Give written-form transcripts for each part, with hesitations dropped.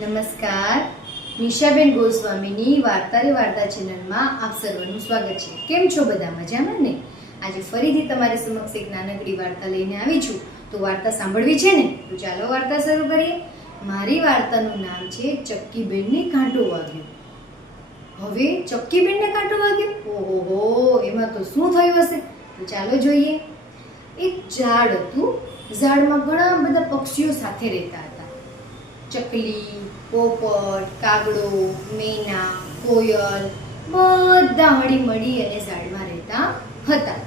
નમસ્કાર. નિશાબેન ગોસ્વામીની વાર્તા રે વાર્તા ચેનલમાં આપ સર્વનું સ્વાગત છે. કેમ છો બધા? મજામાં ને? આજે ફરીથી તમારી સમક્ષ એક નાનકડી વાર્તા લઈને આવી છું. તો વાર્તા સાંભળવી છે ને? તો ચાલો વાર્તા શરૂ કરીએ. મારી વાર્તાનું નામ છે ચક્કીબેનને કાંટો વાગ્યો. હવે ચક્કીબેનને કાંટો વાગ્યો? ઓહો, એમાં તો શું થયું હશે? તો ચાલો જોઈએ. એક ઝાડ હતું. ઝાડમાં ઘણા બધા પક્ષીઓ સાથે રહેતા હતા. ચકલી, પોપટ, કાગડો, મેના, કોયલ બધા હળી મળી અને ઝાડમાં રહેતા હતા.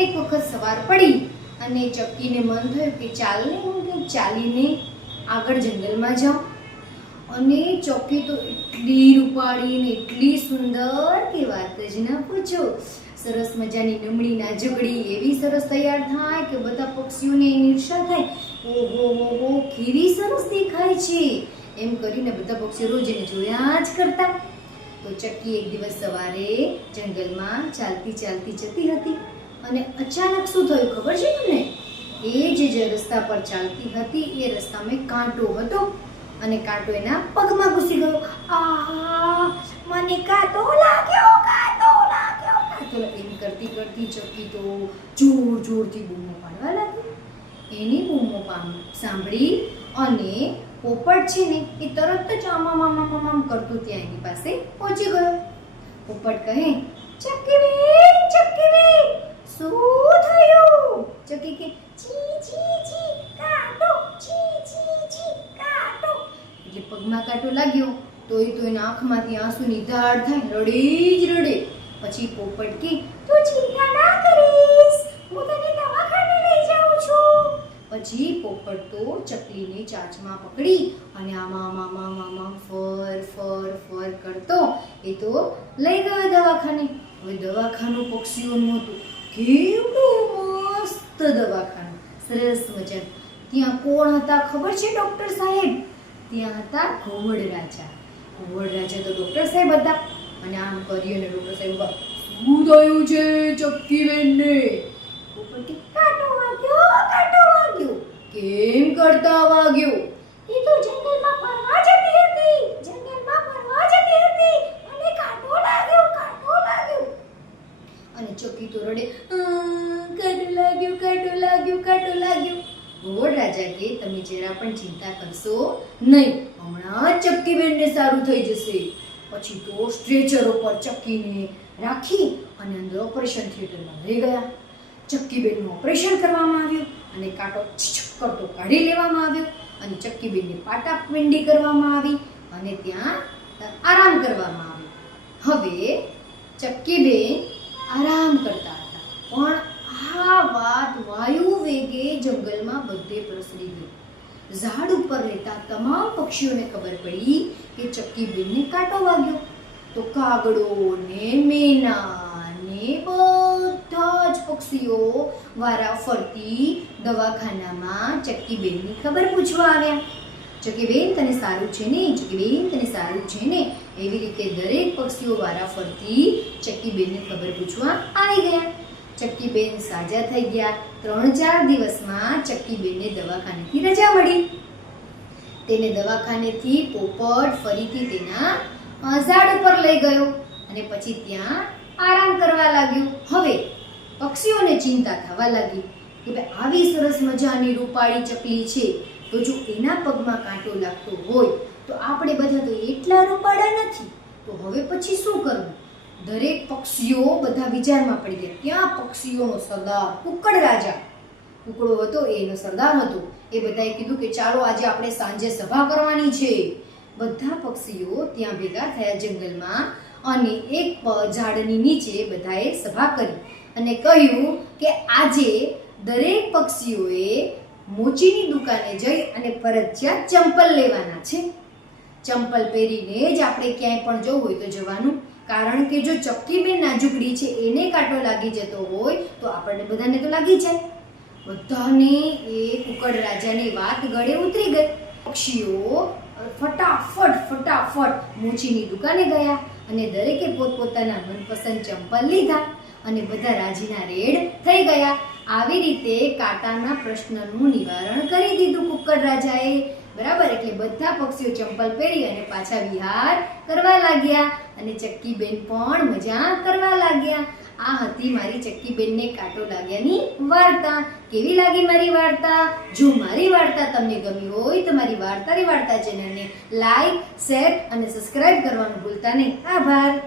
એક વખત સવાર પડી અને ચક્કીને મન થયું કે ચાલને હું ચાલીને આગળ જંગલમાં જાઉં. અને ચક્કી તો એટલી રૂપાળી ને એટલી સુંદર કે વાત જ ના પૂછો. સરસ મજાની નમણી નાજુકડી એવી સરસ તૈયાર થાય કે બધા પક્ષીઓને એની ઈર્ષા થાય. ઓહો, કેવી સરસ દેખાય છે એમ કરીને બધા પક્ષીઓ રોજ એને જોયા જ કરતા. તો ચક્કી એક દિવસ સવારે જંગલમાં ચાલતી ચાલતી જતી હતી અને અચાનક શું થયું ખબર છે તમને? એ જે રસ્તા પર ચાલતી હતી એ રસ્તામાં એક કાંટો હતો અને કાંટો એના પગમાં ઘૂસી ગયો. આ મને કાંટો લાગ્યો, કાંટો લાગ્યો, કાંટો એમ કરતી કરતી ચક્કી તો જોર જોરથી બૂમો પાડવા લાગી. એની બૂમો સાંભળી અને પોપટ છે ને એ તરત જ આમ કરતું ત્યાં એની પાસે પહોંચી ગયો. પોપટ કહે, ચક્કીબેન, ચક્કીબેન, શું થયું? ચક્કી કે, છી છી છી કાંટો, છી છી છી કાંટો. એટલે પગમાં કાંટો લાગ્યો તો એના આંખમાંથી આંસુની ધાર થાય, રડે જ રડે. પછી પોપટ કે, તું ચિંતા ના કરીશ, હું તને દવાખાને લઈ જાઉં છું. પછી પોપટ તો ચકલીને ચાંચમાં પકડી અને આમાં ફર ફર ફર કરતો એ તો લઈ ગયો દવાખાને. હવે દવાખાનું પક્ષીઓનું હતું. કેવડું મસ્ત દવાખાનું, સરસ મજાનું. ત્યાં કોણ હતા ખબર છે? ડોક્ટર સાહેબ. ત્યાં હતા ઘુવડ રાજા. ઘુવડ રાજા તો ડોક્ટર સાહેબ હતા. અને આમ કર્યું ને ડોક્ટર સાહેબ, શું થયું છે ચક્કીબેનને? પોપટ કે, કાંટો વાગ્યો, કાંટો વાગ્યો. કેમ કરતા વાગ્યો? એ તો જંગલમાં ફરવા જતી હતી, જંગલમાં ફરવા જતી હતી અને કાંટો લાગ્યો, કાંટો લાગ્યો. અને ચક્કી તો રડે, કાંટો લાગ્યો, કાંટો લાગ્યો, કાંટો લાગ્યો. ઘુવડ રાજા કે, તમે જરા પણ ચિંતા કરશો નહીં, હમણાં ચક્કીબેનને સારું થઈ જશે. પછી તો સ્ટ્રેચર ઉપર ચક્કીને રાખી અને અંદર ઓપરેશન થિયેટરમાં લઈ ગયા. ચક્કીબેનનું ઓપરેશન કરવામાં આવ્યું અને કાંટો છીછક કરતો કાઢી લેવામાં આવ્યો અને ચક્કીબેનને પાટાપિંડી કરવામાં આવી અને ત્યાં આરામ કરવામાં આવ્યો. હવે ચક્કીબેન આરામ કરતા હતા, પણ આ વાત વાયુ વેગે જંગલમાં બધે પ્રસરી ગઈ. ઝાડ ઉપર રહેતા તમામ પક્ષીઓને ખબર પડી કે ચક્કીબેનને કાંટો વાગ્યો. તો કાગડો ને મેના ને બધા જ પક્ષીઓ વારા ફરતી દવાખાનામાં ચક્કીબેનની ખબર પૂછવા આવ્યા. ચક્કીબેન, તને સારું છે ને? ચક્કીબેન, તને સારું છે ને? એવી રીતે દરેક પક્ષીઓ વારા ફરતી ચક્કીબેનની ખબર પૂછવા આવી ગયા. ચક્કીબેન સાજા થઈ ગયા. 3-4 દિવસમાં ચક્કીબેનને દવાખાનેથી રજા મળી. તેને દવાખાનેથી પોપટ ફરીથી તેના ઝાડ ઉપર લઈ ગયો અને પછી ત્યાં આરામ કરવા લાગ્યો. હવે પક્ષીઓને ચિંતા થવા લાગી કે ભાઈ આવી સરસ મજાની રૂપાળી ચકલી છે, તો જો એના પગમાં કાંટો લાગતો હોય તો આપણે બધા તો એટલા રૂપાળા નથી, તો હવે પછી શું કરવું? દરેક પક્ષીઓ બધા વિચારમાં પડી ગયા. ત્યાં પક્ષીઓનો સરદાર કુકડ રાજા, કુકડો હતો એનો સરદાર હતો. એ બધાએ કીધું કે ચાલો આજે આપણે સાંજે સભા કરવાની છે. બધા પક્ષીઓ ત્યાં ભેગા થયા જંગલમાં અને એક ઝાડની નીચે બધાએ સભા કરી અને કહ્યું કે આજે દરેક પક્ષીઓએ મોચીની દુકાને જઈ અને ફરજિયાત ચંપલ લેવાના છે. ચંપલ પહેરીને જ આપણે ક્યાંય પણ જવું હોય તો જવાનું, કારણ કે જો ચક્કીબેન નાજુકડી છે એને કાંટો લાગી જતો હોય તો આપણને બધાને તો લાગી જાય. બધાને એ કુકડ રાજાની વાત ગળે ઉતરી ગઈ. પક્ષીઓ ફટાફટ મોચીની દુકાને ગયા અને દરેકે પોતપોતાના મનપસંદ ચંપલ લીધા અને બધા રાજીના રેડ થઈ ગયા. આવી રીતે કાંટાના પ્રશ્નનું નિવારણ કરી દીધું કુકડ રાજાએ. બરાબર. એટલે બધા પક્ષીઓ ચંપલ પહેરી અને પાછા વિહાર કરવા લાગ્યા અને ચક્કીબેન પણ મજા કરવા લાગ્યા. આ હતી મારી ચક્કીબેનને કાંટો લાગ્યાની વાર્તા. કેવી લાગી મારી વાર્તા? જો મારી વાર્તા તમને ગમી હોય તો મારી વાર્તાની વાર્તા ચેનલને લાઈક, શેર અને સબસ્ક્રાઇબ કરવાનું ભૂલતા નહીં. આભાર.